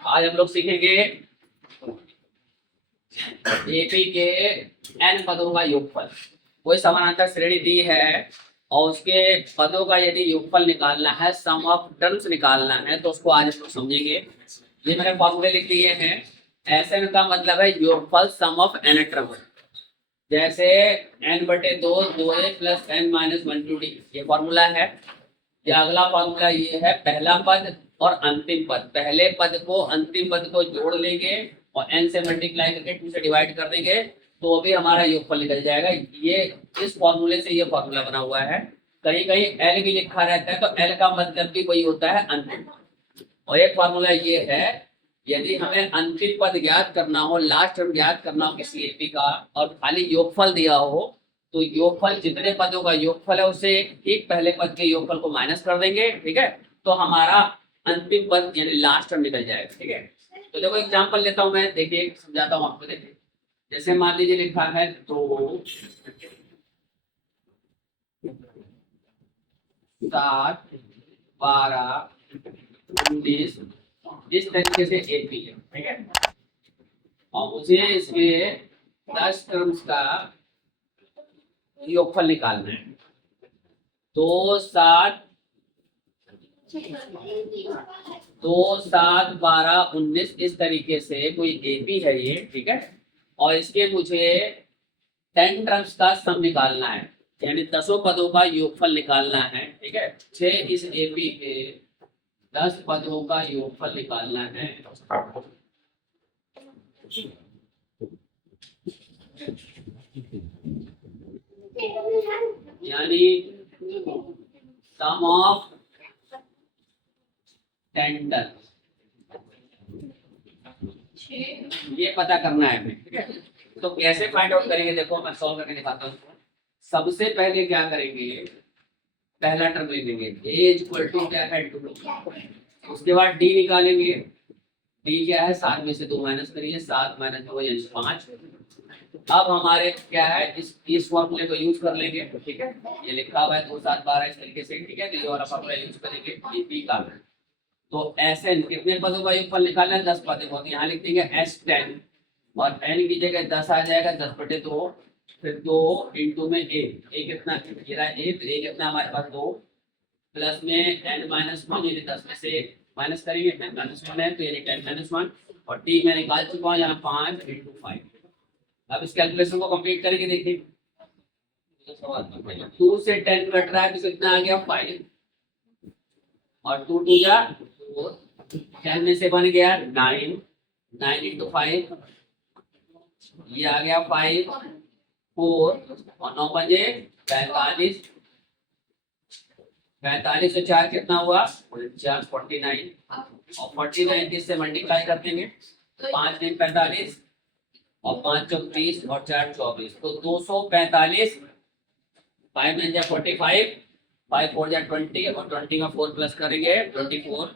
आज हम लोग सीखेंगे एपी के एन पदों का योगफल। कोई समानांतर श्रेणी दी है और उसके पदों का यदि योगफल निकालना है, सम ऑफ टर्म्स निकालना है, तो उसको आज हम लोग समझेंगे। ये मैंने फॉर्मूले लिख दिए हैं। एसएन का मतलब है योगफल सम ऑफ एन टर्म्स। जैसे एन बटे दो, दो a plus n minus one to d, ये फॉर्मूला है। या अगला फॉर्मूला ये है, पहला पद और अंतिम पद। पहले पद को अंतिम पद को जोड़ लेंगे और एन से मल्टीप्लाई करके 2 से डिवाइड कर देंगे तो भी हमारा योगफल निकल जाएगा। ये इस फॉर्मूले से ये फॉर्मूला बना हुआ है। कहीं कहीं एल भी लिखा रहता है, तो एल का मतलब भी वही होता है अंतिम। और एक फॉर्मूला ये है, यदि हमें अंतिम पद ज्ञात करना हो, लास्ट टर्म ज्ञात करना हो किसी एपी का और खाली योगफल दिया हो, तो योगफल जितने पदों का योगफल है उससे एक पहले पद के योगफल को माइनस कर देंगे, ठीक है, तो हमारा अंतिम पद यानी लास्ट टर्म निकल जाएगा। ठीक है, तो देखो एग्जांपल लेता हूं मैं, देखिए समझाता हूं आपको। देखिए जैसे मान लीजिए लिखा है 2 7 12 19, इस तरीके से एपी है, ठीक है, और मुझे इसके 10 टर्म्स का योगफल निकालना है। 2 7 12 19, इस तरीके से कोई एपी है ये, ठीक है, और इसके मुझे 10 टर्म्स का सम निकालना है, यानी 10 पदों का योगफल निकालना है, ठीक है। 6 इस एपी के 10 पदों का योगफल निकालना है। यानी सम ऑफ 10 टर्म्स ये पता करना है हमें, ठीक है। तो कैसे फाइंड आउट करेंगे, देखो मैं सॉल्व करके दिखाता हूँ। सबसे पहले क्या करेंगे, पहला टर्म ले लेंगे, ए इक्वल टू क्या है 2, उसके बाद डी निकालेंगे। डी क्या है, 7 में से 2 माइनस करिए, 7 माइनस 2 यानी 5। अब हमारे क्या है, इस फॉर्मूले को यूज कर लेंगे, ठीक है, ये लिखा हुआ है 2 7 12 इस तरीके से, ठीक है, तो ये वाला फॉर्मूला यूज करेंगे बी का। तो ऐसे कितने पदों का योगफल निकालना है, 10 पदों का, यहाँ लिख देंगे S10 और n की जगह 10 आ जाएगा, 10/2, फिर 2 इंटू में a कितना गिरा, a कितना हमारे पास 2 प्लस में n माइनस 1, यानी 10 में से माइनस करेंगे, n माइनस 1 है तो यानी 10 माइनस 1, और t मैं निकाल चुका हूँ यहाँ 5 इंटू 5। अब इस कैलकुलेशन को कंप्लीट करके देखिए, 2 से 10 कट रहा है तो कितना आ गया 5, और 2 2 जा 4, 10 में से बन गया 9, 9 इंटू 5 ये आ गया 5 4, और 9 बजे 45, 45 से 4 कितना हुआ 4 49, और 49 इससे मल्टीप्लाई कर देंगे, 5 दिन 45 और 5 चौक 30 और 4 24, तो 245, 5 9 जा 45, 5 4 जा 20 और 20 का 4 प्लस करेंगे 24।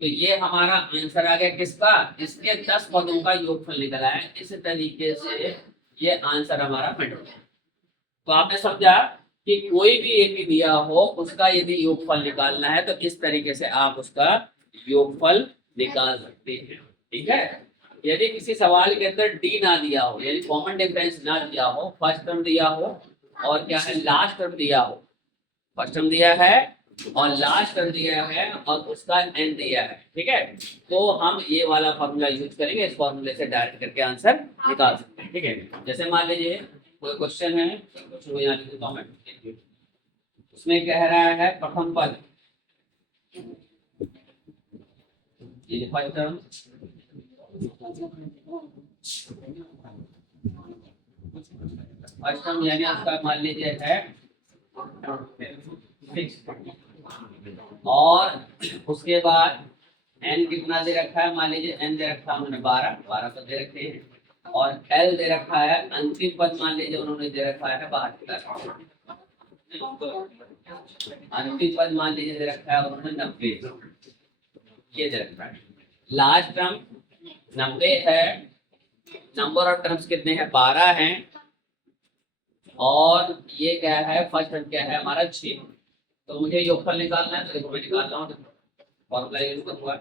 तो ये हमारा आंसर आ गया किसका, इसके 10 पदों का योगफल निकला है। इस तरीके से ये आंसर हमारा बन गया। तो आपने समझा कि कोई भी एपी दिया हो उसका यदि योगफल निकालना है तो इस तरीके से आप उसका योगफल निकाल सकते हैं, ठीक है। यदि किसी सवाल के अंदर डी ना दिया हो, यानी कॉमन डिफरेंस ना दिया हो, फर्स्ट टर्म दिया हो और क्या है लास्ट टर्म दिया हो, फर्स्ट टर्म दिया है और लास्ट टर्म दिया है और उसका एन दिया है, ठीक है, तो हम ये वाला फॉर्मूला यूज करेंगे, इस फॉर्मूले से डायरेक्ट करके आंसर निकाल सकते हैं, ठीक है। जैसे मान लीजिए कोई क्वेश्चन है, क्वेश्चन को यहाँ लिख देता हूँ मैं, उसमें कह रहा है प्रथम पद, ये फर्स्ट टर्म, फर्स्ट टर्म यानी उसका मान लीजिए है 6, और उसके बाद n कितना दे रखा है, मान लीजिए n दे रखा है उन्होंने 12 तो दे रखे हैं, और l दे रखा है अंतिम पद, मान लीजिए उन्होंने दे रखा है 72, अंतिम पद मान लीजिए दे रखा है उन्होंने 90, ये दे रखा है। लास्ट टर्म 90 है, नंबर ऑफ टर्म्स कितने हैं 12 हैं, और ये क्या है फर्स्ट टर्म क्या है हमारा 6, तो मुझे योगफल निकालना है, तो देखो मैं निकाल रहा हूँ, फॉर्मूला यूज करूंगा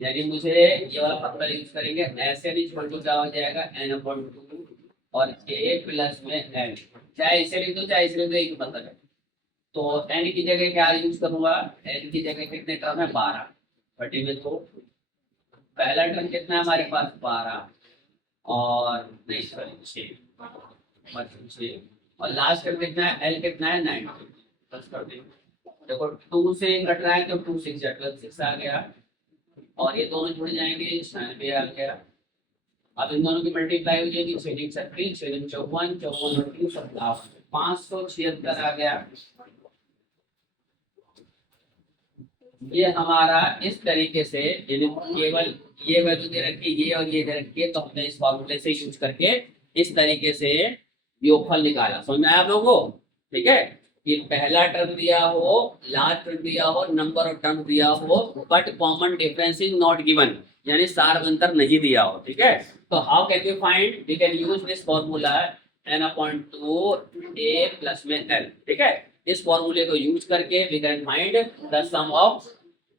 यानी मुझे ये वाला फॉर्मूला यूज करेंगे, एस एन इक्वल टू क्या हो जाएगा एन अपॉन 2 और ए प्लस में एन, चाहे इसे लिख दो चाहे इसे लिख दो, एक मतलब है। तो एन की जगह क्या यूज करूंगा, एन की जगह कितने टर्म है 12, बटे में तो पहला टर्म कितना है हमारे पास 12 और नहीं सॉरी 6 और लास्ट टर्म कितना है एल कितना है 9, बस कर देंगे। देखो 2 से कट रहा है तो 2 6 6 आ गया और ये दोनों जुड़ जाएंगे 96 आ गया। अब इन दोनों की मल्टीप्लाई हो जाएगी 6 36 6 54 54 और 3 57 576 आ गया। ये हमारा इस तरीके से यदि केवल ये वैल्यू दे रखी ये और ये दे रखी है तो हमने इस फॉर्मूले से यूज करके इस तरीके से योगफल निकाला। समझ में आया आप लोगों को? ठीक है, कि पहला टर्म दिया हो, लास्ट टर्म दिया हो, नंबर ऑफ टर्म दिया हो, but common difference is not given, यानी सार अंतर नहीं दिया हो। ठीक है, तो how can we find, we can use this formula n/2 a plus में l। ठीक है, इस फॉर्मूले को यूज करके we can find the sum of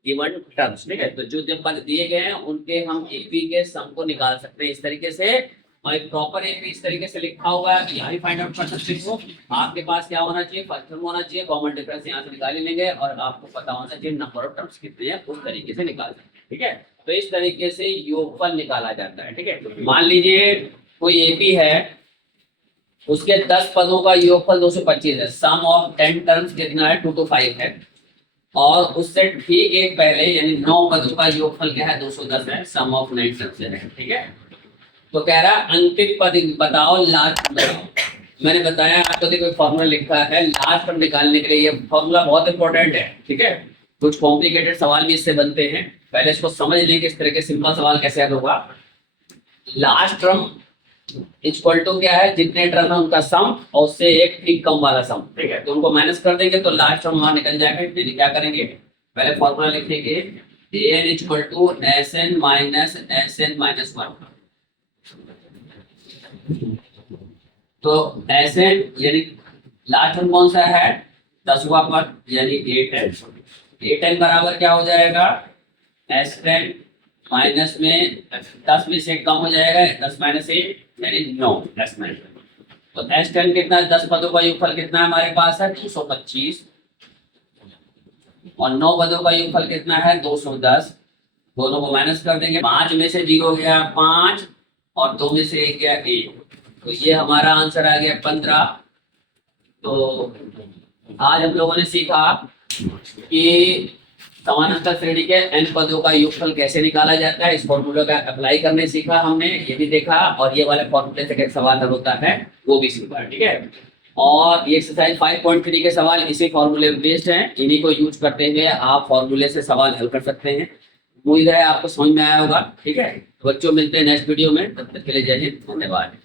given terms. ठीक है, तो जो जो पद दिए गए हैं उनके हम एपी के सम को निकाल सकते हैं इस तरीके से, और एक प्रॉपर एपी इस तरीके से लिखा हुआ है, यहाँ ही फाइंड आउट कर सकते हो। आपके पास क्या होना चाहिए, फर्स्ट टर्म होना चाहिए, कॉमन डिफरेंस यहाँ से निकाल लेंगे और आपको पता होना चाहिए नंबर ऑफ टर्म्स कितने हैं, उस तरीके से निकाल सकते हैं। ठीक है, तो इस तरीके से योगफल निकाला जाता है। ठीक है, मान लीजिए कोई एपी है, उसके 10 पदों का योगफल 225 है, सम ऑफ 10 टर्म्स कितना है 2 to 5 है, और उससे ठीक एक पहले यानी 9 पदों का योगफल क्या है 210 है, सम ऑफ 9 टर्म्स है। ठीक है, तो कह रहा अंतिम पद बताओ, लास्ट बताओ। मैंने बताया आपको, देखो फॉर्मूला लिखा है लास्ट टर्म निकालने के लिए, ये फॉर्मूला बहुत इंपॉर्टेंट है। ठीक है, कुछ कॉम्प्लिकेटेड सवाल भी इससे बनते हैं, पहले इसको समझ लें कि इस तरह के सिंपल सवाल कैसे हल होगा। लास्ट टर्म इक्वल टू क्या है, जितने टर्म है उनका सम और उससे एक ठीक कम वाला सम। ठीक है, तो उनको माइनस कर देंगे तो लास्ट टर्म वहां निकल जाएगा। फिर क्या करेंगे, पहले फॉर्मूला लिखेंगे an equal to sn minus sn minus 1। तो sn यानी लास्ट टर्म कौन सा है 10वां पद यानी 8n, 8n बराबर क्या हो जाएगा s10 माइनस में 10 में से कम हो जाएगा 10 माइनस 8 यानी 9 s9। तो s10 कितना है, 10 पदों का योगफल कितना हमारे पास है 225 और 9 पदों का योगफल कितना है 210। दोनों को माइनस कर देंगे, 5 में से 0 गया 5 और 2 में से 1 गया 1, तो ये हमारा आंसर आ गया 15। तो आज हम लोगों ने सीखा कि समानांतर श्रेणी के n पदों का योगफल कैसे निकाला जाता है, इस फॉर्मूले का अप्लाई करने सीखा हमने, ये भी देखा, और ये वाले फॉर्मूले से कैसे सवाल हल होता है वो भी सीखा। ठीक है, और ये एक्सरसाइज 5.3 के सवाल इसी फॉर्मूले में बेस्ड हैं, इन्हीं को यूज करते हुए आप फॉर्मूले से सवाल हल कर सकते हैं। उम्मीद है आपको समझ में आया होगा। ठीक है, तो बच्चों मिलते हैं नेक्स्ट वीडियो में, तब तक के लिए जय हिंद, धन्यवाद।